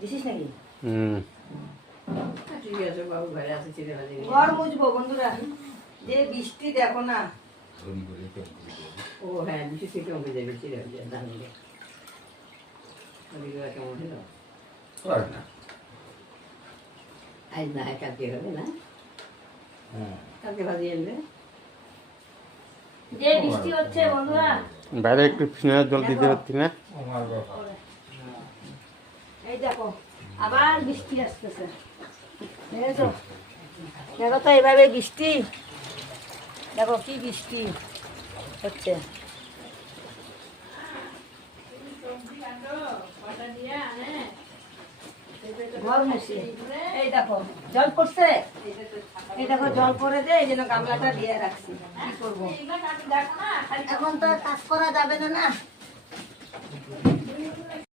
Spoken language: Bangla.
দিছিস নাকি? ঠিক আছে বাবু, ঘরে আছে চিড়ে ভাজি। ঘর মুছবো বন্ধুরা, যে বৃষ্টি দেখো না। ও হ্যাঁ, বৃষ্টি থেকে উঠে যাবে চিড়ে ভাজি ধান দিয়ে। কেমন হলো? আজ না হয় কালকে হবে না? কালকে ভাজি আনবে। যে বৃষ্টি হচ্ছে বন্ধুরা, বাইরে একটু ফিনার জল দিতে পারছি না। এই দেখো আবার বৃষ্টি আসতেছে, দেখেছো? দেখো তো এভাবে বৃষ্টি, দেখো কি বৃষ্টি হচ্ছে। ঘর মুছি, এই দেখো জল পড়ছে, এই দেখো জল পড়ে যে এই জন্য গামলাটা দিয়ে রাখছি। কি করবো, এখন তো আর কাজ করা যাবে না না।